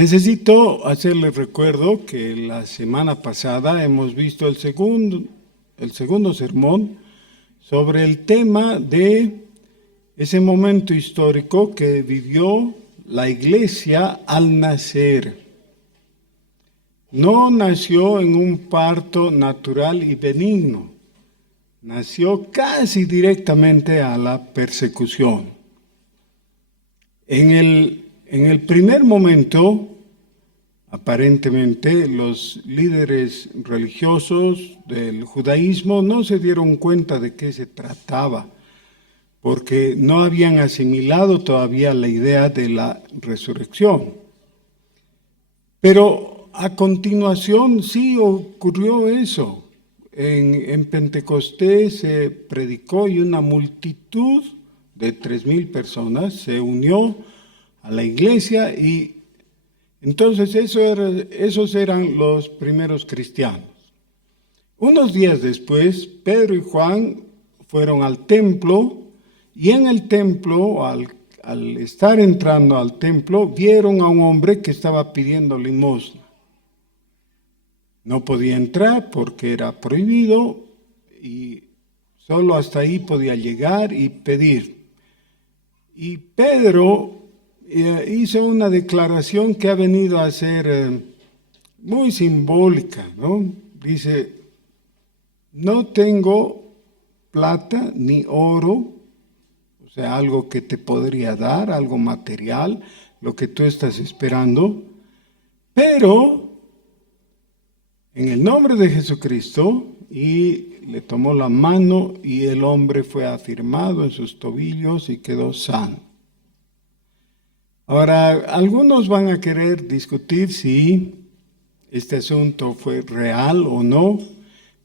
Necesito hacerles recuerdo que la semana pasada hemos visto el segundo sermón sobre el tema de ese momento histórico que vivió la iglesia al nacer. No nació en un parto natural y benigno, nació casi directamente a la persecución. En el primer momento, aparentemente, los líderes religiosos del judaísmo no se dieron cuenta de qué se trataba, porque no habían asimilado todavía la idea de la resurrección. Pero a continuación sí ocurrió eso. En Pentecostés se predicó y una multitud de 3,000 personas se unió a la iglesia y entonces esos eran los primeros cristianos. Unos días después, Pedro y Juan fueron al templo y en el templo, al estar entrando al templo, vieron a un hombre que estaba pidiendo limosna. No podía entrar porque era prohibido y solo hasta ahí podía llegar y pedir. Y Pedro hizo una declaración que ha venido a ser muy simbólica, ¿no? Dice, no tengo plata ni oro, o sea, algo que te podría dar, algo material, lo que tú estás esperando, pero en el nombre de Jesucristo, y le tomó la mano y el hombre fue afirmado en sus tobillos y quedó sano. Ahora, algunos van a querer discutir si este asunto fue real o no,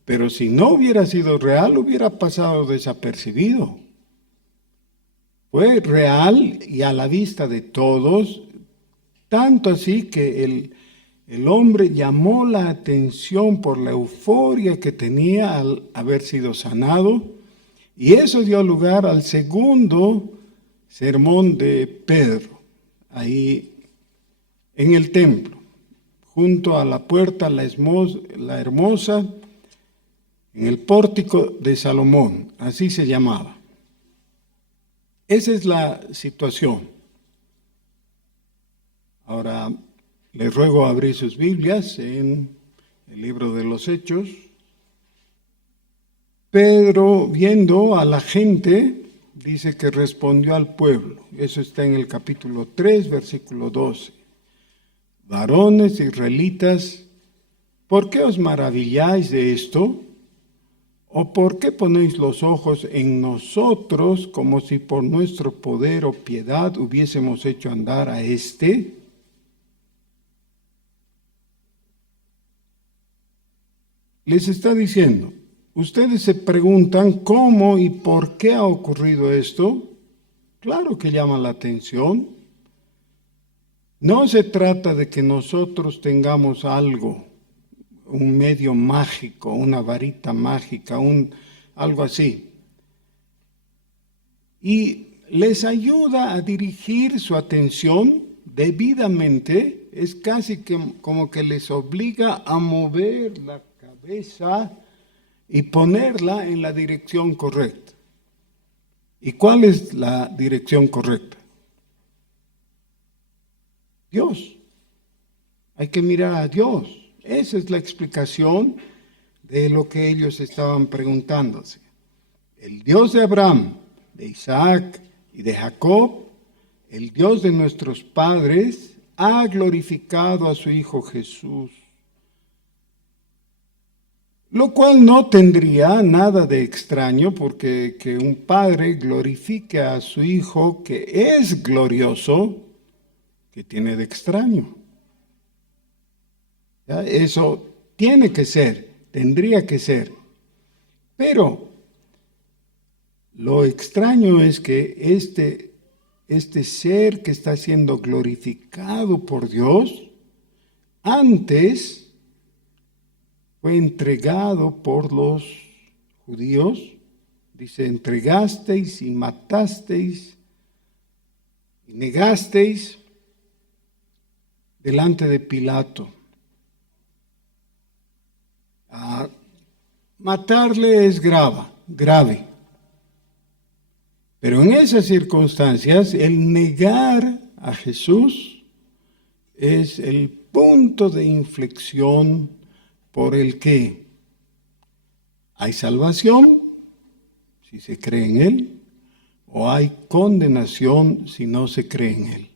pero si no hubiera sido real, hubiera pasado desapercibido. Fue real y a la vista de todos, tanto así que el hombre llamó la atención por la euforia que tenía al haber sido sanado, y eso dio lugar al segundo sermón de Pedro, ahí en el templo, junto a la puerta la hermosa, en el pórtico de Salomón, así se llamaba. Esa es la situación. Ahora, les ruego abrir sus Biblias en el libro de los Hechos. Pedro, viendo a la gente, dice que respondió al pueblo. Eso está en el capítulo 3, versículo 12. Varones israelitas, ¿por qué os maravilláis de esto? ¿O por qué ponéis los ojos en nosotros como si por nuestro poder o piedad hubiésemos hecho andar a éste? Les está diciendo, ustedes se preguntan cómo y por qué ha ocurrido esto. Claro que llama la atención. No se trata de que nosotros tengamos algo, un medio mágico, una varita mágica, algo así. Y les ayuda a dirigir su atención debidamente, es casi como que les obliga a mover la cabeza y ponerla en la dirección correcta. ¿Y cuál es la dirección correcta? Dios. Hay que mirar a Dios. Esa es la explicación de lo que ellos estaban preguntándose. El Dios de Abraham, de Isaac y de Jacob, el Dios de nuestros padres, ha glorificado a su Hijo Jesús. Lo cual no tendría nada de extraño, porque que un padre glorifique a su Hijo que es glorioso, ¿qué tiene de extraño? ¿Ya? Eso tiene que ser, tendría que ser. Pero lo extraño es que este ser que está siendo glorificado por Dios, antes fue entregado por los judíos. Dice, entregasteis y matasteis y negasteis. delante de Pilato. Matarle es grave. Pero en esas circunstancias, el negar a Jesús es el punto de inflexión por el que hay salvación si se cree en Él, o hay condenación si no se cree en Él.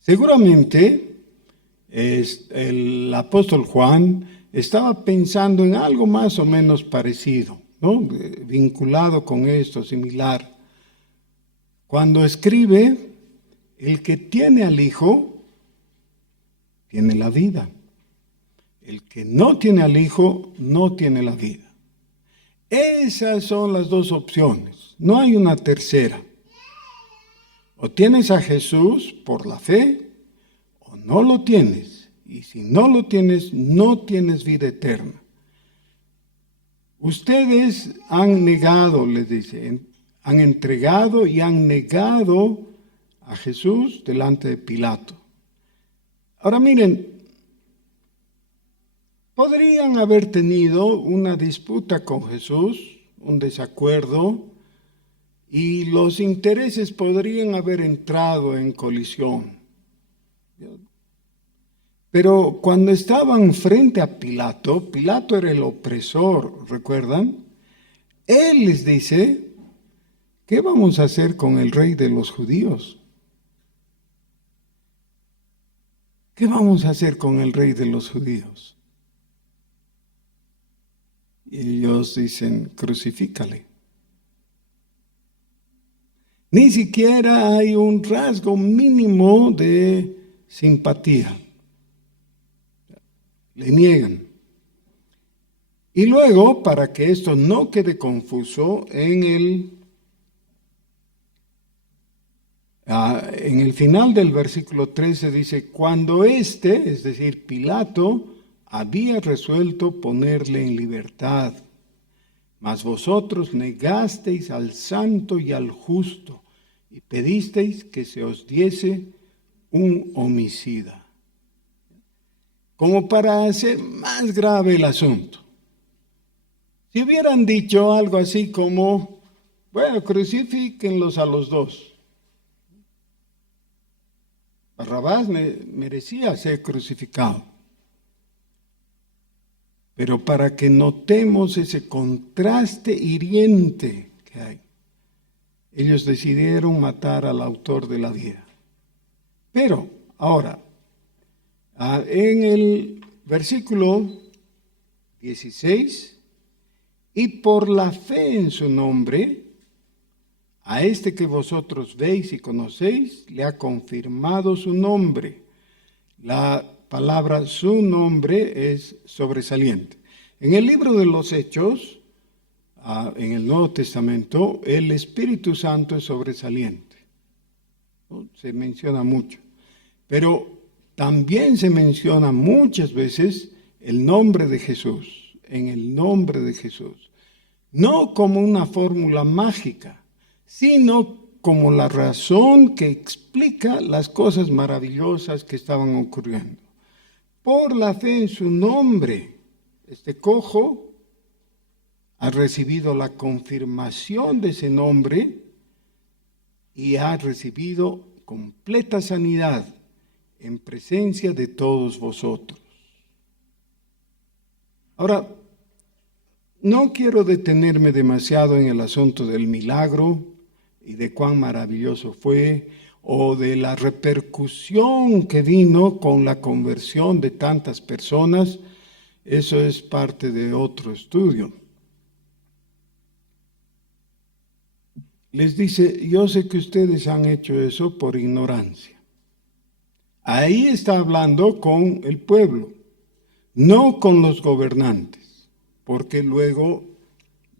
Seguramente el apóstol Juan estaba pensando en algo más o menos parecido, ¿no? Vinculado con esto, similar. Cuando escribe, el que tiene al Hijo, tiene la vida. El que no tiene al Hijo, no tiene la vida. Esas son las dos opciones, no hay una tercera. O tienes a Jesús por la fe, o no lo tienes. Y si no lo tienes, no tienes vida eterna. Ustedes han negado, les dice, han entregado y han negado a Jesús delante de Pilato. Ahora miren, podrían haber tenido una disputa con Jesús, un desacuerdo, y los intereses podrían haber entrado en colisión. Pero cuando estaban frente a Pilato, Pilato era el opresor, ¿recuerdan? Él les dice, ¿qué vamos a hacer con el rey de los judíos? ¿Qué vamos a hacer con el rey de los judíos? Y ellos dicen, crucifícale. Ni siquiera hay un rasgo mínimo de simpatía. Le niegan. Y luego, para que esto no quede confuso, en el final del versículo 13 dice, cuando es decir, Pilato, había resuelto ponerle en libertad, mas vosotros negasteis al santo y al justo, y pedisteis que se os diese un homicida. Como para hacer más grave el asunto. Si hubieran dicho algo así como, bueno, crucifíquenlos a los dos. Barrabás merecía ser crucificado. Pero para que notemos ese contraste hiriente que hay, ellos decidieron matar al autor de la vida. Pero, ahora, en el versículo 16, y por la fe en su nombre, a este que vosotros veis y conocéis, le ha confirmado su nombre. La palabra su nombre es sobresaliente. En el libro de los Hechos, en el Nuevo Testamento, el Espíritu Santo es sobresaliente. ¿No? Se menciona mucho. Pero también se menciona muchas veces el nombre de Jesús, en el nombre de Jesús. No como una fórmula mágica, sino como la razón que explica las cosas maravillosas que estaban ocurriendo. Por la fe en su nombre, este cojo ha recibido la confirmación de ese nombre y ha recibido completa sanidad en presencia de todos vosotros. Ahora, no quiero detenerme demasiado en el asunto del milagro y de cuán maravilloso fue, o de la repercusión que vino con la conversión de tantas personas. Eso es parte de otro estudio. Les dice, yo sé que ustedes han hecho eso por ignorancia. Ahí está hablando con el pueblo, no con los gobernantes, porque luego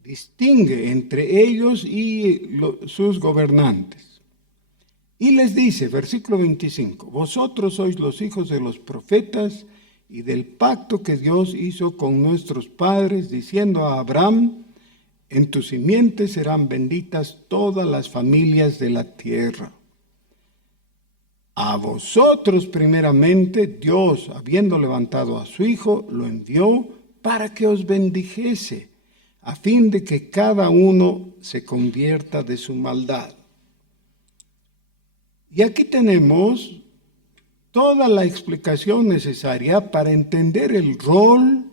distingue entre ellos y sus gobernantes. Y les dice, versículo 25, vosotros sois los hijos de los profetas y del pacto que Dios hizo con nuestros padres, diciendo a Abraham, en tu simiente serán benditas todas las familias de la tierra. A vosotros primeramente Dios, habiendo levantado a su Hijo, lo envió para que os bendijese, a fin de que cada uno se convierta de su maldad. Y aquí tenemos toda la explicación necesaria para entender el rol,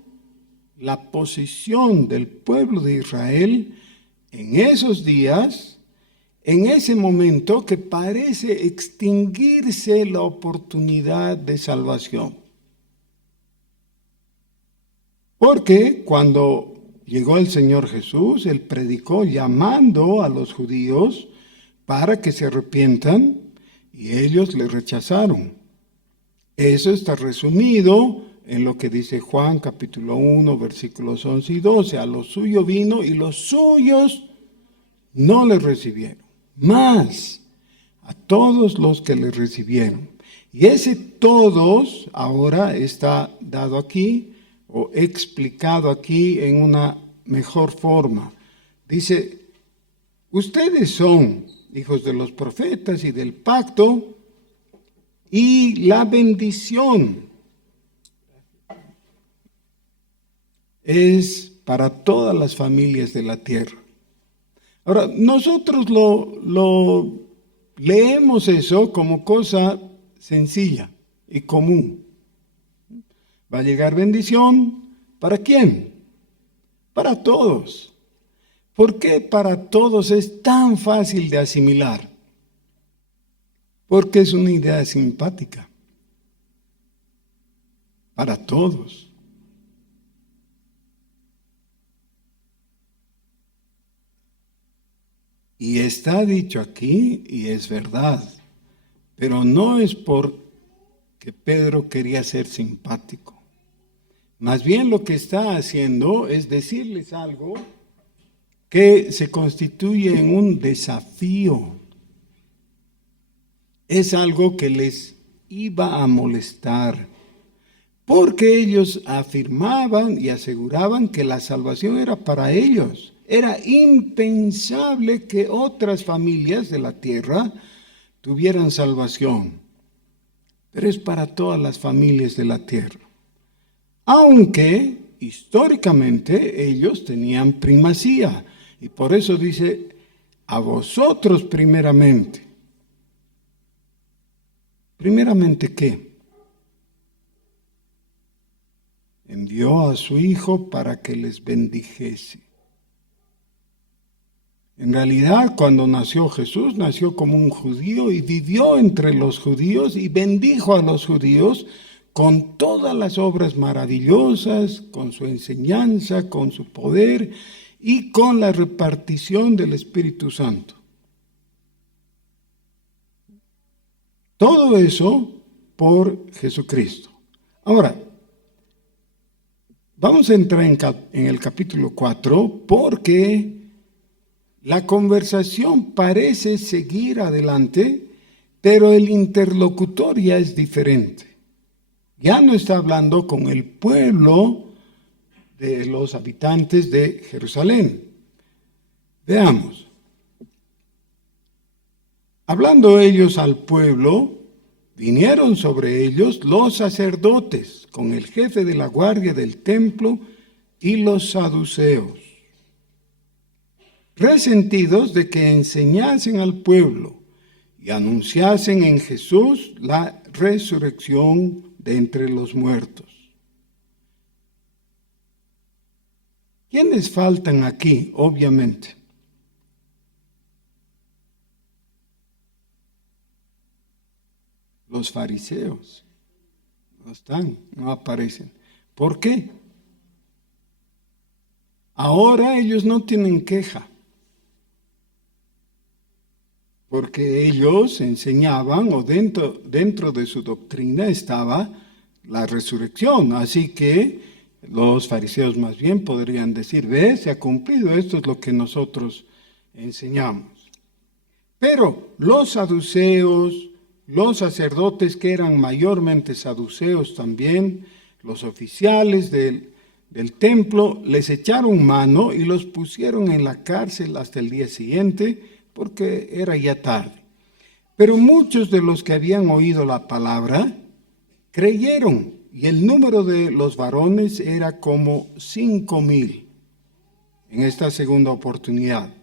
la posición del pueblo de Israel en esos días, en ese momento que parece extinguirse la oportunidad de salvación. Porque cuando llegó el Señor Jesús, Él predicó llamando a los judíos para que se arrepientan y ellos le rechazaron. Eso está resumido en lo que dice Juan capítulo 1, versículos 11 y 12. A lo suyo vino y los suyos no le recibieron. Más a todos los que le recibieron. Y ese todos ahora está dado aquí o explicado aquí en una mejor forma. Dice, ustedes son hijos de los profetas y del pacto, y la bendición es para todas las familias de la tierra. Ahora, nosotros lo leemos eso como cosa sencilla y común. Va a llegar bendición, ¿para quién? Para todos. ¿Por qué para todos es tan fácil de asimilar? Porque es una idea simpática. Para todos. Y está dicho aquí, y es verdad, pero no es porque Pedro quería ser simpático. Más bien lo que está haciendo es decirles algo que se constituye en un desafío. Es algo que les iba a molestar, porque ellos afirmaban y aseguraban que la salvación era para ellos. Era impensable que otras familias de la tierra tuvieran salvación, pero es para todas las familias de la tierra. Aunque históricamente ellos tenían primacía, y por eso dice, a vosotros primeramente. ¿Primeramente qué? Envió a su Hijo para que les bendijese. En realidad, cuando nació Jesús, nació como un judío y vivió entre los judíos y bendijo a los judíos con todas las obras maravillosas, con su enseñanza, con su poder y con la repartición del Espíritu Santo. Todo eso por Jesucristo. Ahora, vamos a entrar en el capítulo 4 porque la conversación parece seguir adelante, pero el interlocutor ya es diferente. Ya no está hablando con el pueblo de los habitantes de Jerusalén. Veamos. Hablando ellos al pueblo, vinieron sobre ellos los sacerdotes con el jefe de la guardia del templo y los saduceos, resentidos de que enseñasen al pueblo y anunciasen en Jesús la resurrección de entre los muertos. ¿Quiénes faltan aquí? Obviamente. Los fariseos. No están, no aparecen. ¿Por qué? Ahora ellos no tienen queja, porque ellos enseñaban, o dentro de su doctrina estaba la resurrección. Así que los fariseos más bien podrían decir, ve, se ha cumplido, esto es lo que nosotros enseñamos. Pero los saduceos, los sacerdotes que eran mayormente saduceos también, los oficiales del templo, les echaron mano y los pusieron en la cárcel hasta el día siguiente, porque era ya tarde. Pero muchos de los que habían oído la palabra creyeron, y el número de los varones era como 5,000 en esta segunda oportunidad.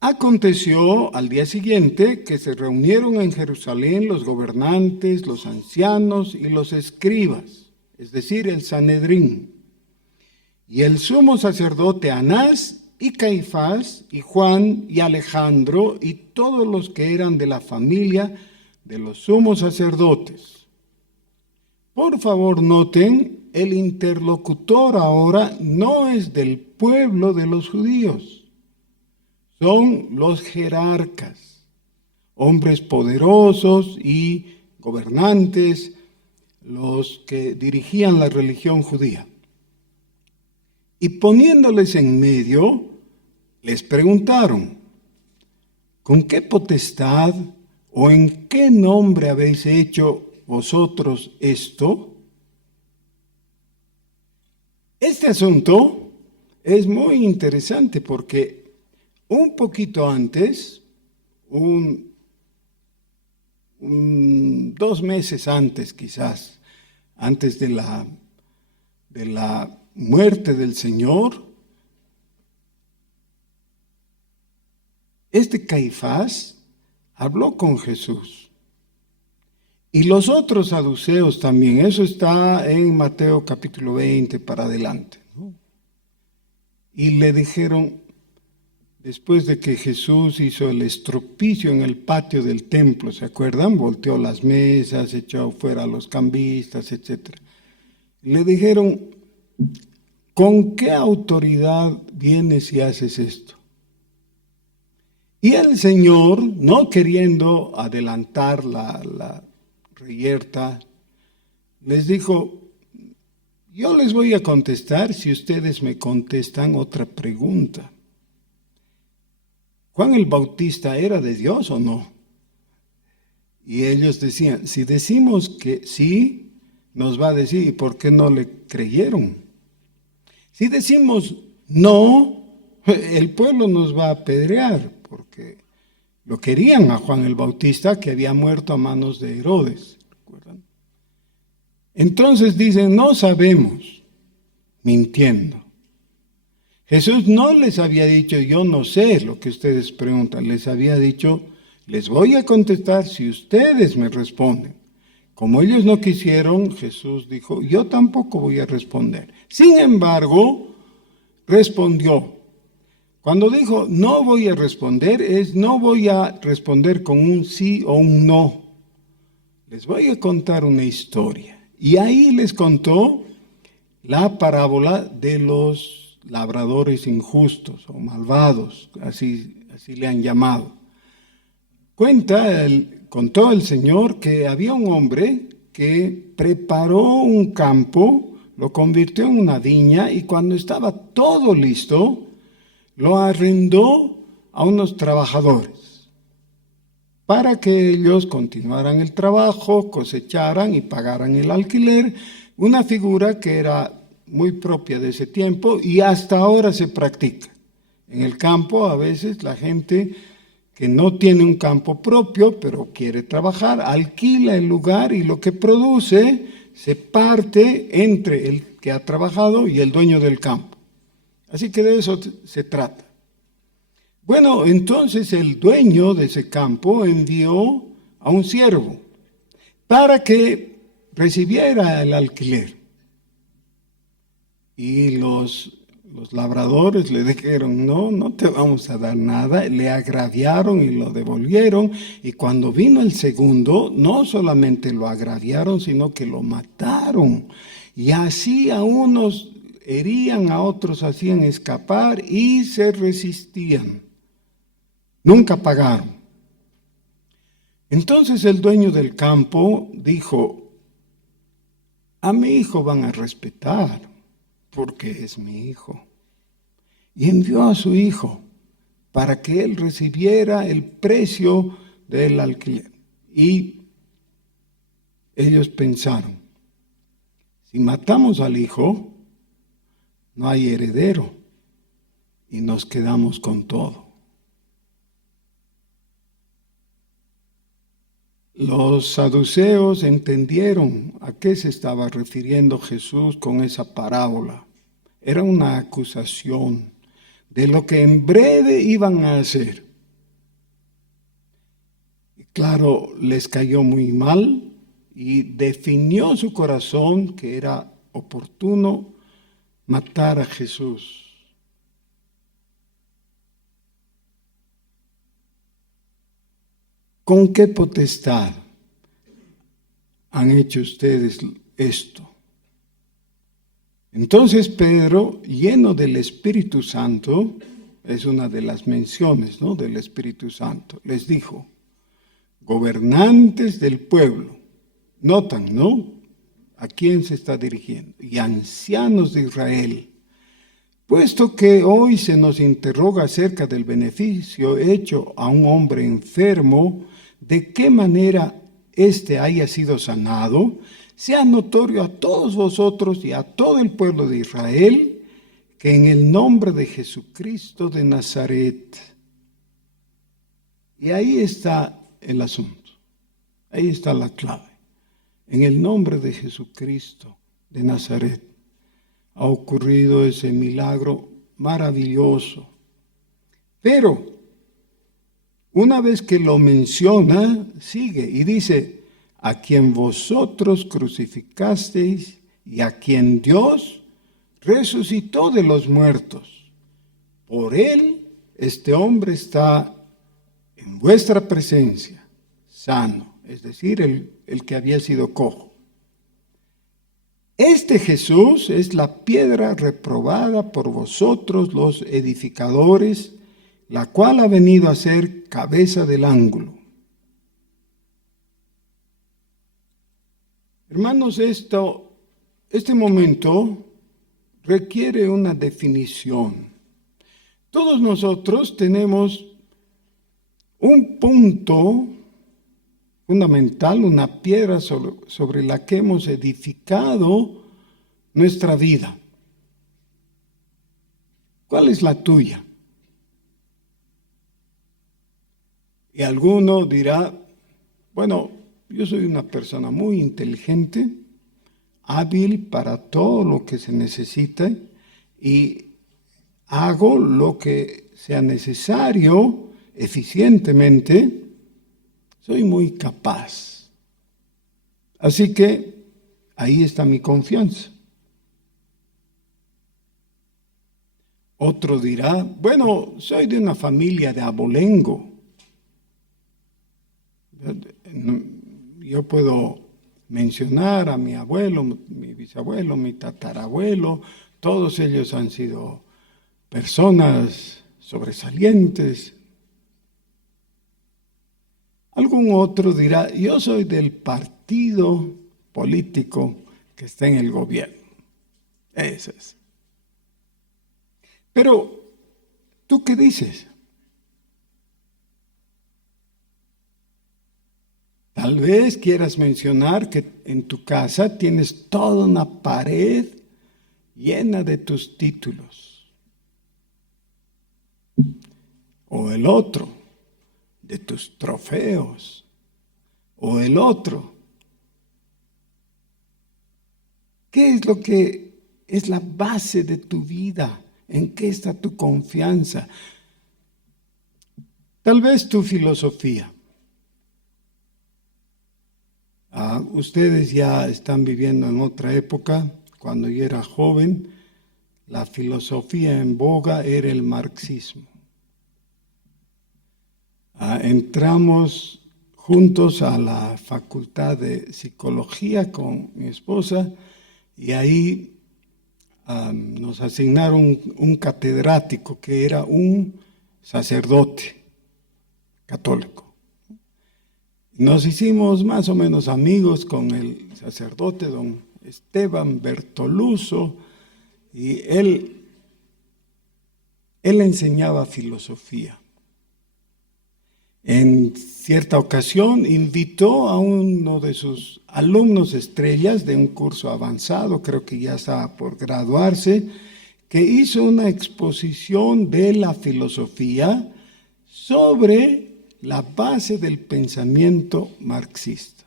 Aconteció al día siguiente que se reunieron en Jerusalén los gobernantes, los ancianos y los escribas, es decir, el Sanedrín, y el sumo sacerdote Anás y Caifás y Juan y Alejandro y todos los que eran de la familia de los sumos sacerdotes. Por favor, noten, el interlocutor ahora no es del pueblo de los judíos. Son los jerarcas, hombres poderosos y gobernantes, los que dirigían la religión judía. Y poniéndoles en medio, les preguntaron, ¿con qué potestad o en qué nombre habéis hecho vosotros esto? Este asunto es muy interesante porque un poquito antes, 2 meses antes quizás, antes de la muerte del Señor, este Caifás habló con Jesús. Y los otros saduceos también, eso está en Mateo capítulo 20 para adelante, ¿no? Y le dijeron, después de que Jesús hizo el estropicio en el patio del templo, ¿se acuerdan? Volteó las mesas, echó fuera a los cambistas, etc. Le dijeron, ¿con qué autoridad vienes y haces esto? Y el Señor, no queriendo adelantar la reyerta, les dijo, yo les voy a contestar si ustedes me contestan otra pregunta. ¿Juan el Bautista era de Dios o no? Y ellos decían, si decimos que sí, nos va a decir, ¿y por qué no le creyeron? Si decimos no, el pueblo nos va a apedrear, porque lo querían a Juan el Bautista, que había muerto a manos de Herodes. ¿Recuerdan? Entonces dicen, no sabemos, mintiendo. Jesús no les había dicho, yo no sé lo que ustedes preguntan, les había dicho, les voy a contestar si ustedes me responden. Como ellos no quisieron, Jesús dijo, yo tampoco voy a responder. Sin embargo, respondió. Cuando dijo, no voy a responder, no voy a responder con un sí o un no. Les voy a contar una historia. Y ahí les contó la parábola de los labradores injustos o malvados, así le han llamado. Contó el Señor que había un hombre que preparó un campo, lo convirtió en una viña y cuando estaba todo listo, lo arrendó a unos trabajadores para que ellos continuaran el trabajo, cosecharan y pagaran el alquiler, una figura que era muy propia de ese tiempo y hasta ahora se practica. En el campo a veces la gente que no tiene un campo propio pero quiere trabajar, alquila el lugar y lo que produce se parte entre el que ha trabajado y el dueño del campo. Así que de eso se trata. Bueno, entonces el dueño de ese campo envió a un siervo para que recibiera el alquiler. Y los labradores le dijeron, no te vamos a dar nada. Le agraviaron y lo devolvieron. Y cuando vino el segundo, no solamente lo agraviaron, sino que lo mataron. Y así a unos herían, a otros hacían escapar y se resistían. Nunca pagaron. Entonces el dueño del campo dijo, a mi hijo van a respetar, porque es mi hijo. Y envió a su hijo para que él recibiera el precio del alquiler. Y ellos pensaron, si matamos al hijo, no hay heredero y nos quedamos con todo. Los saduceos entendieron a qué se estaba refiriendo Jesús con esa parábola. Era una acusación de lo que en breve iban a hacer. Y claro, les cayó muy mal y definió su corazón que era oportuno matar a Jesús. ¿Con qué potestad han hecho ustedes esto? Entonces Pedro, lleno del Espíritu Santo, es una de las menciones, ¿no?, del Espíritu Santo, les dijo: gobernantes del pueblo, notan, ¿no?, a quién se está dirigiendo, y ancianos de Israel, puesto que hoy se nos interroga acerca del beneficio hecho a un hombre enfermo, de qué manera éste haya sido sanado, sea notorio a todos vosotros y a todo el pueblo de Israel que en el nombre de Jesucristo de Nazaret. Y ahí está el asunto, ahí está la clave. En el nombre de Jesucristo de Nazaret ha ocurrido ese milagro maravilloso. Pero una vez que lo menciona, sigue y dice: a quien vosotros crucificasteis y a quien Dios resucitó de los muertos. Por él, este hombre está en vuestra presencia, sano, es decir, el que había sido cojo. Este Jesús es la piedra reprobada por vosotros los edificadores, la cual ha venido a ser cabeza del ángulo. Hermanos, este momento requiere una definición. Todos nosotros tenemos un punto fundamental, una piedra sobre la que hemos edificado nuestra vida. ¿Cuál es la tuya? Y alguno dirá: bueno, yo soy una persona muy inteligente, hábil para todo lo que se necesita y hago lo que sea necesario eficientemente, soy muy capaz. Así que ahí está mi confianza. Otro dirá: bueno, soy de una familia de abolengo. Yo puedo mencionar a mi abuelo, mi bisabuelo, mi tatarabuelo, todos ellos han sido personas sobresalientes. Algún otro dirá: yo soy del partido político que está en el gobierno. Ese es. Pero, ¿tú qué dices? Tal vez quieras mencionar que en tu casa tienes toda una pared llena de tus títulos. O el otro, de tus trofeos. O el otro. ¿Qué es lo que es la base de tu vida? ¿En qué está tu confianza? Tal vez tu filosofía. Ustedes ya están viviendo en otra época. Cuando yo era joven, la filosofía en boga era el marxismo. Entramos juntos a la facultad de psicología con mi esposa y ahí nos asignaron un catedrático que era un sacerdote católico. Nos hicimos más o menos amigos con el sacerdote don Esteban Bertoluso y él enseñaba filosofía. En cierta ocasión invitó a uno de sus alumnos estrellas de un curso avanzado, creo que ya estaba por graduarse, que hizo una exposición de la filosofía sobre la base del pensamiento marxista.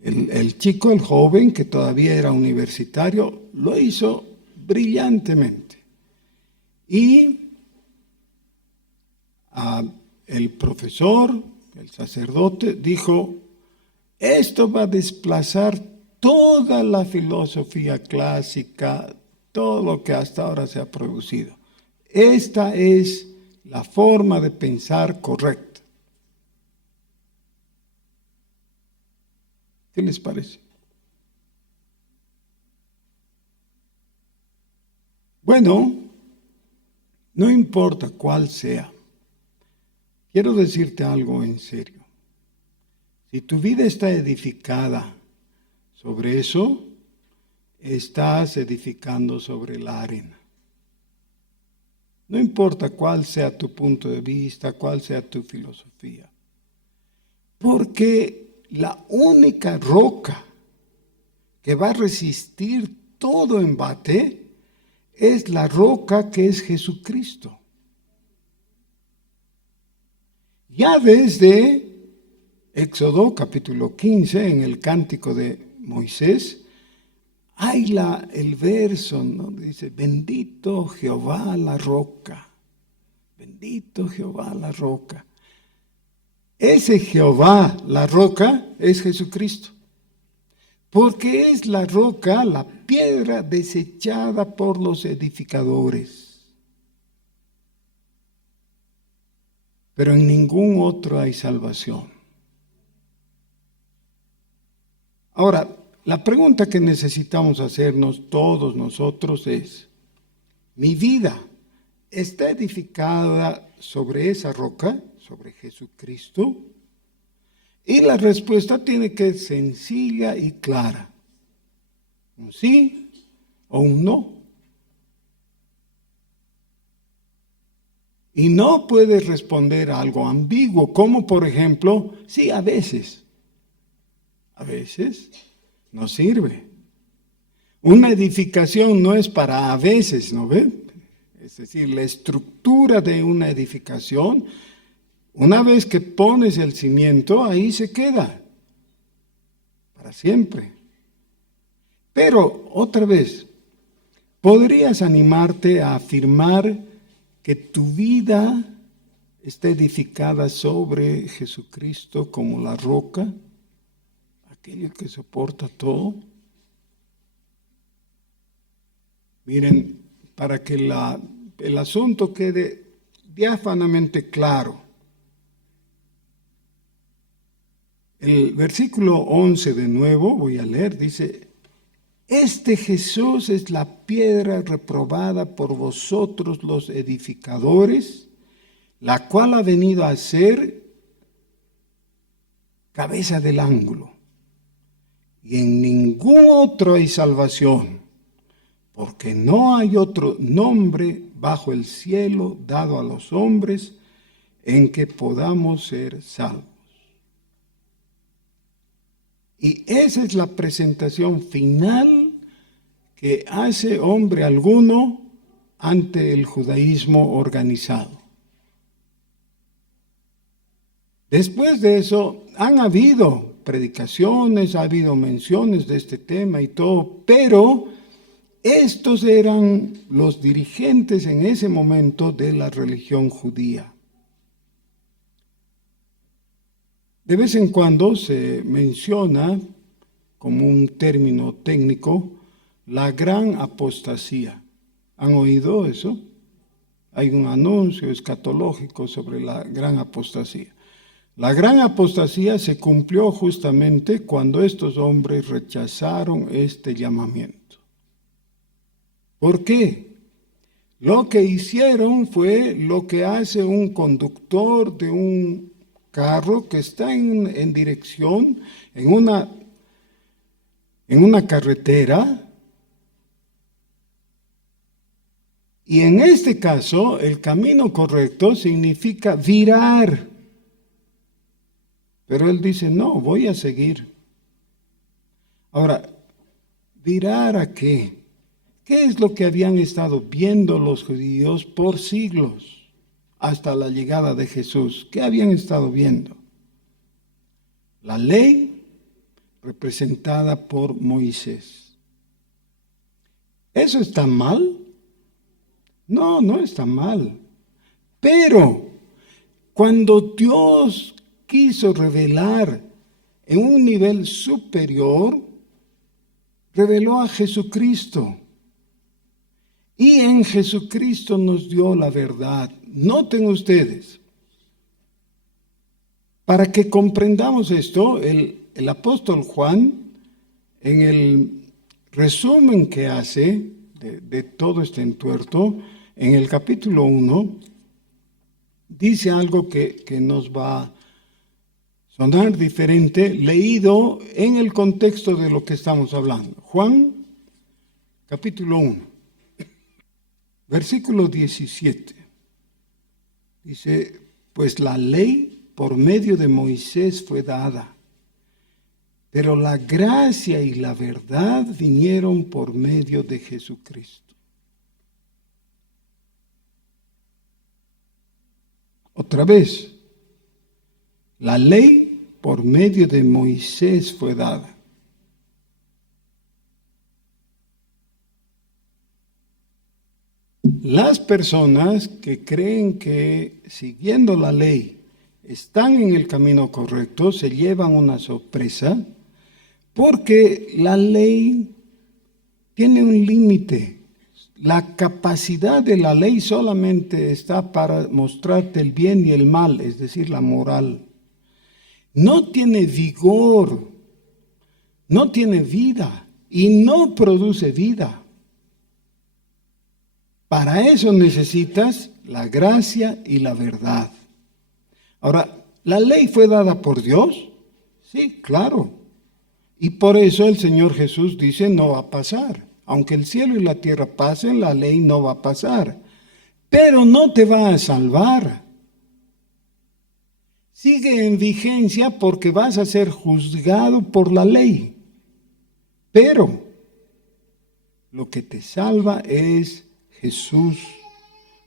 El chico, el joven, que todavía era universitario, lo hizo brillantemente. Y el profesor, el sacerdote, dijo: esto va a desplazar toda la filosofía clásica, todo lo que hasta ahora se ha producido. Esta es la forma de pensar correcta. ¿Qué les parece? Bueno, no importa cuál sea. Quiero decirte algo en serio. Si tu vida está edificada sobre eso, estás edificando sobre la arena. No importa cuál sea tu punto de vista, cuál sea tu filosofía. Porque la única roca que va a resistir todo embate es la roca que es Jesucristo. Ya desde Éxodo capítulo 15, en el cántico de Moisés, hay el verso, ¿no? Dice: bendito Jehová la roca, bendito Jehová la roca. Ese Jehová, la roca, es Jesucristo. Porque es la roca, la piedra desechada por los edificadores. Pero en ningún otro hay salvación. Ahora, la pregunta que necesitamos hacernos todos nosotros es: ¿mi vida está edificada sobre esa roca, sobre Jesucristo? Y la respuesta tiene que ser sencilla y clara. Un sí o un no. Y no puedes responder a algo ambiguo, como por ejemplo: sí, a veces. A veces no sirve. Una edificación no es para a veces, ¿no ve? Es decir, la estructura de una edificación, una vez que pones el cimiento, ahí se queda, para siempre. Pero, otra vez, ¿podrías animarte a afirmar que tu vida está edificada sobre Jesucristo como la roca, aquello que soporta todo? Miren, para que el asunto quede diáfanamente claro, el versículo 11 de nuevo, voy a leer, dice: este Jesús es la piedra reprobada por vosotros los edificadores, la cual ha venido a ser cabeza del ángulo. Y en ningún otro hay salvación, porque no hay otro nombre bajo el cielo dado a los hombres en que podamos ser salvos. Y esa es la presentación final que hace hombre alguno ante el judaísmo organizado. Después de eso han habido predicaciones, ha habido menciones de este tema y todo, pero estos eran los dirigentes en ese momento de la religión judía. De vez en cuando se menciona, como un término técnico, la gran apostasía. ¿Han oído eso? Hay un anuncio escatológico sobre la gran apostasía. La gran apostasía se cumplió justamente cuando estos hombres rechazaron este llamamiento. ¿Por qué? Lo que hicieron fue lo que hace un conductor de un carro que está en dirección, en una carretera, y en este caso el camino correcto significa virar. Pero él dice: no, voy a seguir. Ahora, ¿virar a qué? ¿Qué es lo que habían estado viendo los judíos por siglos? hasta la llegada de Jesús. ¿Qué habían estado viendo? La ley representada por Moisés. ¿Eso está mal? No, no está mal. Pero cuando Dios quiso revelar en un nivel superior, reveló a Jesucristo. Y en Jesucristo nos dio la verdad. Noten ustedes, para que comprendamos esto, el apóstol Juan, en el resumen que hace de todo este entuerto, en el capítulo 1, dice algo que nos va a sonar diferente, leído en el contexto de lo que estamos hablando. Juan, capítulo 1, versículo 17. Dice, pues la ley por medio de Moisés fue dada, pero la gracia y la verdad vinieron por medio de Jesucristo. Otra vez, la ley por medio de Moisés fue dada. Las personas que creen que siguiendo la ley están en el camino correcto se llevan una sorpresa porque la ley tiene un límite. La capacidad de la ley solamente está para mostrarte el bien y el mal, es decir, la moral. No tiene vigor, no tiene vida y no produce vida. Para eso necesitas la gracia y la verdad. Ahora, ¿la ley fue dada por Dios? Sí, claro. Y por eso el Señor Jesús dice, no va a pasar. Aunque el cielo y la tierra pasen, la ley no va a pasar. Pero no te va a salvar. Sigue en vigencia porque vas a ser juzgado por la ley. Pero lo que te salva es Jesús,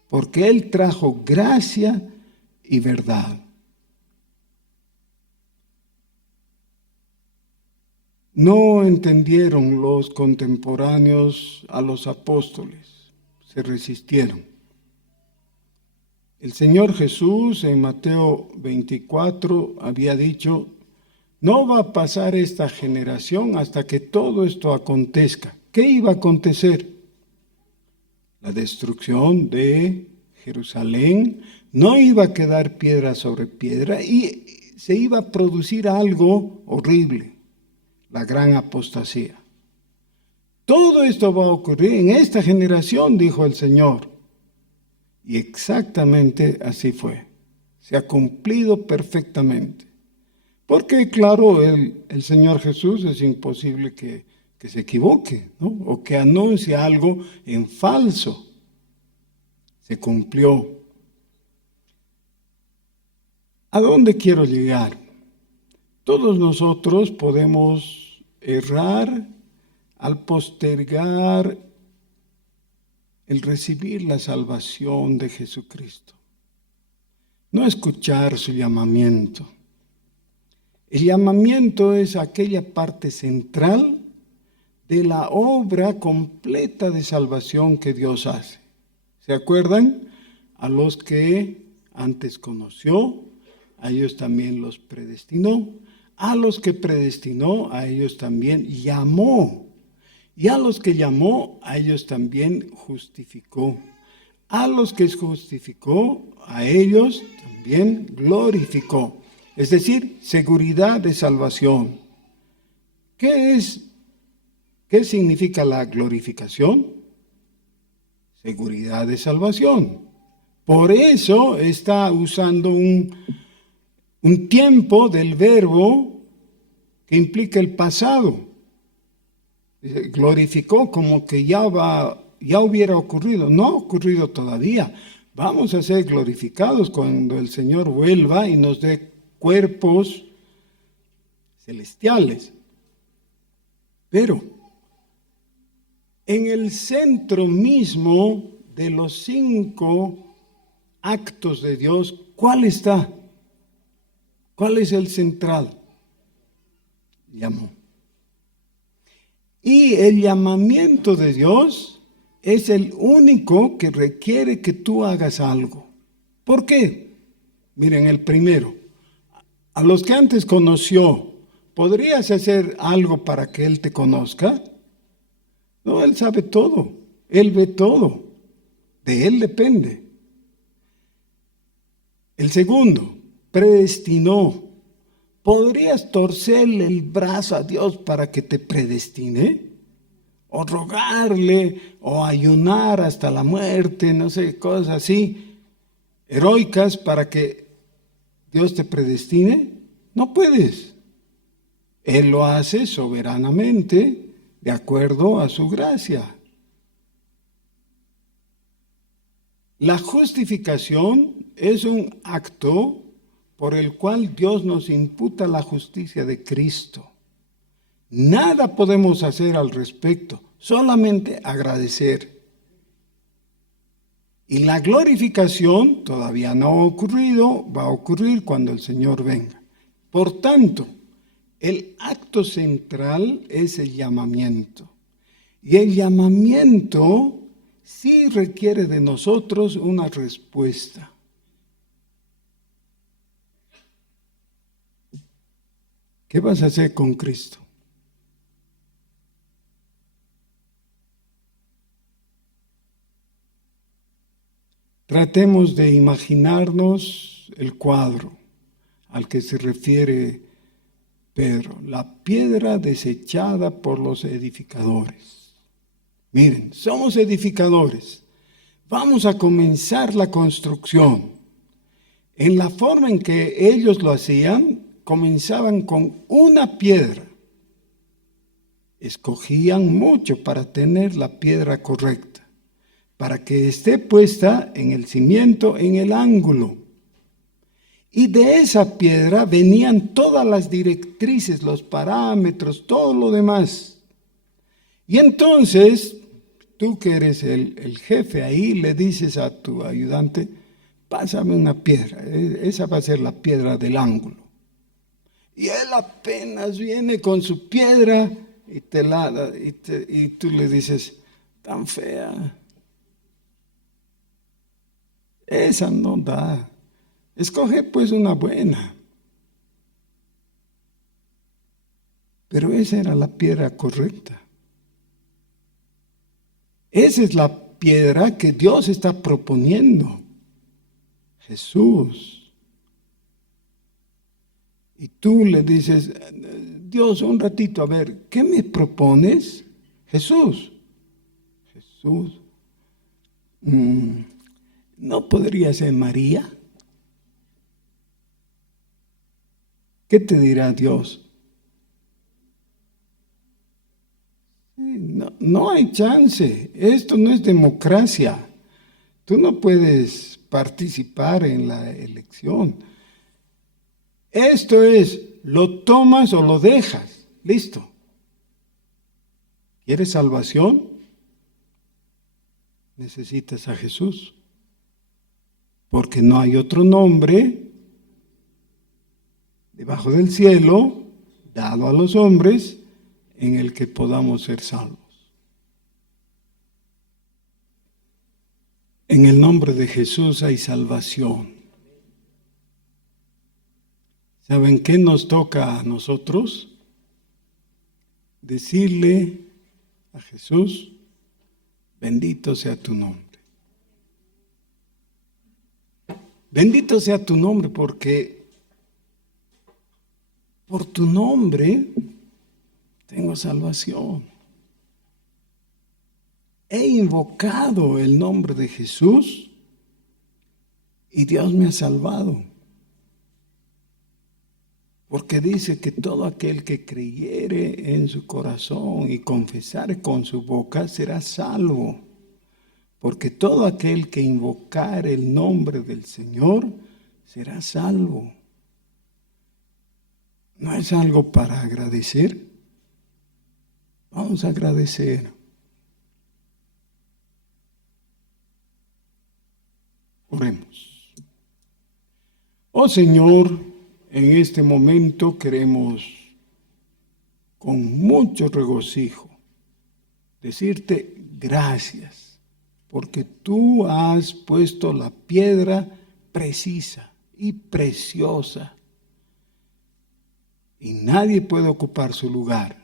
porque Él trajo gracia y verdad. No entendieron los contemporáneos a los apóstoles, se resistieron. El Señor Jesús en Mateo 24 había dicho, no va a pasar esta generación hasta que todo esto acontezca. ¿Qué iba a acontecer? La destrucción de Jerusalén, no iba a quedar piedra sobre piedra y se iba a producir algo horrible. La gran apostasía. Todo esto va a ocurrir en esta generación, dijo el Señor. Y exactamente así fue. Se ha cumplido perfectamente. Porque, claro, el Señor Jesús es imposible que se equivoque, ¿no? O que anuncie algo en falso. Se cumplió. ¿A dónde quiero llegar? Todos nosotros podemos errar al postergar el recibir la salvación de Jesucristo. No escuchar su llamamiento. El llamamiento es aquella parte central de la obra completa de salvación que Dios hace. ¿Se acuerdan? A los que antes conoció, a ellos también los predestinó. A los que predestinó, a ellos también llamó. Y a los que llamó, a ellos también justificó. A los que justificó, a ellos también glorificó. Es decir, seguridad de salvación. ¿Qué significa la glorificación? Seguridad de salvación. Por eso está usando un tiempo del verbo que implica el pasado. Glorificó como que ya hubiera ocurrido. No ha ocurrido todavía. Vamos a ser glorificados cuando el Señor vuelva y nos dé cuerpos celestiales. Pero en el centro mismo de los 5 actos de Dios, ¿cuál está? ¿Cuál es el central? Llamó. Y el llamamiento de Dios es el único que requiere que tú hagas algo. ¿Por qué? Miren, el primero, a los que antes conoció, ¿podrías hacer algo para que Él te conozca? No, Él sabe todo, Él ve todo, de Él depende. El segundo, predestinó. ¿Podrías torcerle el brazo a Dios para que te predestine? O rogarle, o ayunar hasta la muerte, no sé, cosas así, heroicas para que Dios te predestine. No puedes. Él lo hace soberanamente, de acuerdo a su gracia. La justificación es un acto por el cual Dios nos imputa la justicia de Cristo. Nada podemos hacer al respecto, solamente agradecer. Y la glorificación todavía no ha ocurrido, va a ocurrir cuando el Señor venga. Por tanto, el acto central es el llamamiento. Y el llamamiento sí requiere de nosotros una respuesta. ¿Qué vas a hacer con Cristo? Tratemos de imaginarnos el cuadro al que se refiere Pedro, la piedra desechada por los edificadores. Miren, somos edificadores. Vamos a comenzar la construcción. En la forma en que ellos lo hacían, comenzaban con una piedra. Escogían mucho para tener la piedra correcta, para que esté puesta en el cimiento, en el ángulo. Y de esa piedra venían todas las directrices, los parámetros, todo lo demás. Y entonces, tú que eres el jefe ahí, le dices a tu ayudante, pásame una piedra, esa va a ser la piedra del ángulo. Y él apenas viene con su piedra y y tú le dices, tan fea, esa no da. Escoge pues una buena. Pero esa era la piedra correcta. Esa es la piedra que Dios está proponiendo. Jesús. Y tú le dices, Dios, un ratito, a ver, ¿qué me propones? Jesús. Jesús. ¿No podría ser María? ¿Qué te dirá Dios? No, no hay chance. Esto no es democracia. Tú no puedes participar en la elección. Esto es, lo tomas o lo dejas. Listo. ¿Quieres salvación? Necesitas a Jesús. Porque no hay otro nombre debajo del cielo, dado a los hombres, en el que podamos ser salvos. En el nombre de Jesús hay salvación. ¿Saben qué nos toca a nosotros? Decirle a Jesús, bendito sea tu nombre. Bendito sea tu nombre porque por tu nombre tengo salvación. He invocado el nombre de Jesús y Dios me ha salvado. Porque dice que todo aquel que creyere en su corazón y confesare con su boca será salvo. Porque todo aquel que invocare el nombre del Señor será salvo. ¿No es algo para agradecer? Vamos a agradecer. Oremos. Oh Señor, en este momento queremos con mucho regocijo decirte gracias, porque tú has puesto la piedra precisa y preciosa, y nadie puede ocupar su lugar.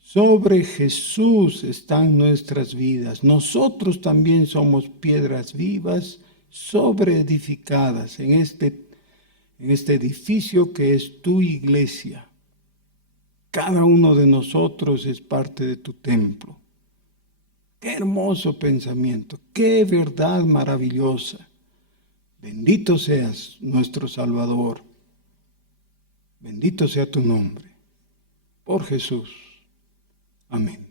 Sobre Jesús están nuestras vidas. Nosotros también somos piedras vivas, sobreedificadas en este edificio que es tu iglesia. Cada uno de nosotros es parte de tu templo. Qué hermoso pensamiento, qué verdad maravillosa. Bendito seas nuestro Salvador. Bendito sea tu nombre. Por Jesús. Amén.